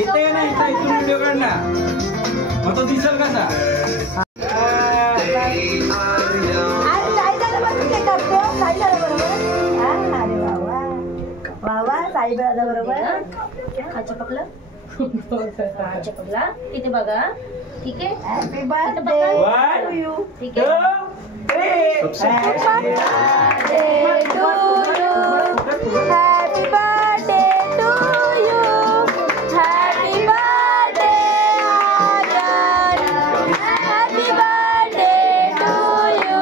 इथे ना इथे इथून व्हिडिओ काढ ना, मग तो दिसेल कसा. साईबाबा बरोबर चपकला इथे बघा. ठीक आहे. Happy birthday to you. ठीक आहे. Happy birthday to you. Happy birthday Aryan. Happy birthday to you.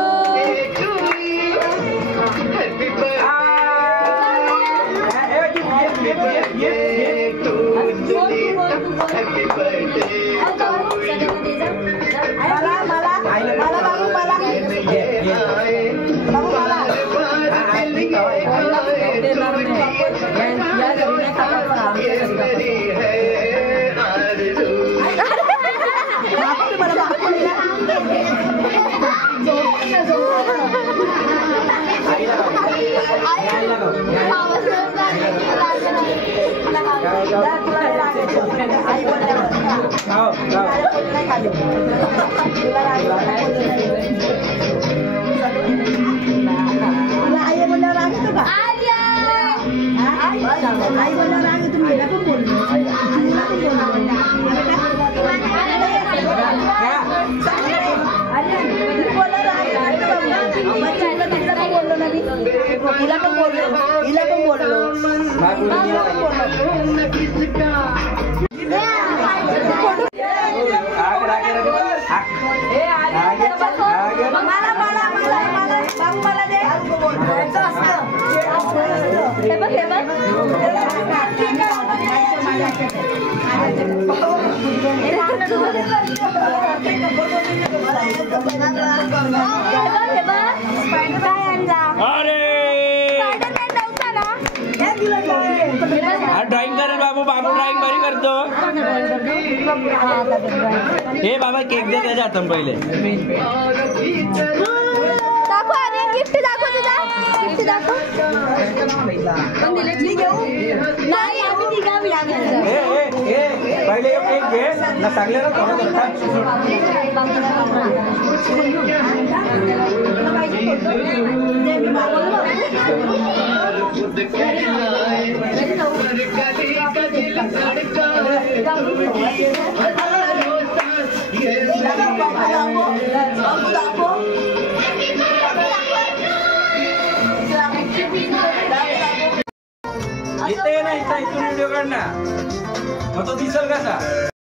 Drawing करेल बाबू. बाबू ड्रॉइंग बरी करतो. हे बाबा केक दे त्याच्या हातून पहिले. दाखव अरे गिफ्ट दाखव तुझा. गिफ्ट दाखव. नाही आम्ही तिघा पहिले एक केक घे ना. सांगले ना थोडं इथे ना इथून व्हिडिओ काढ ना, मग तो दिसेल कसा.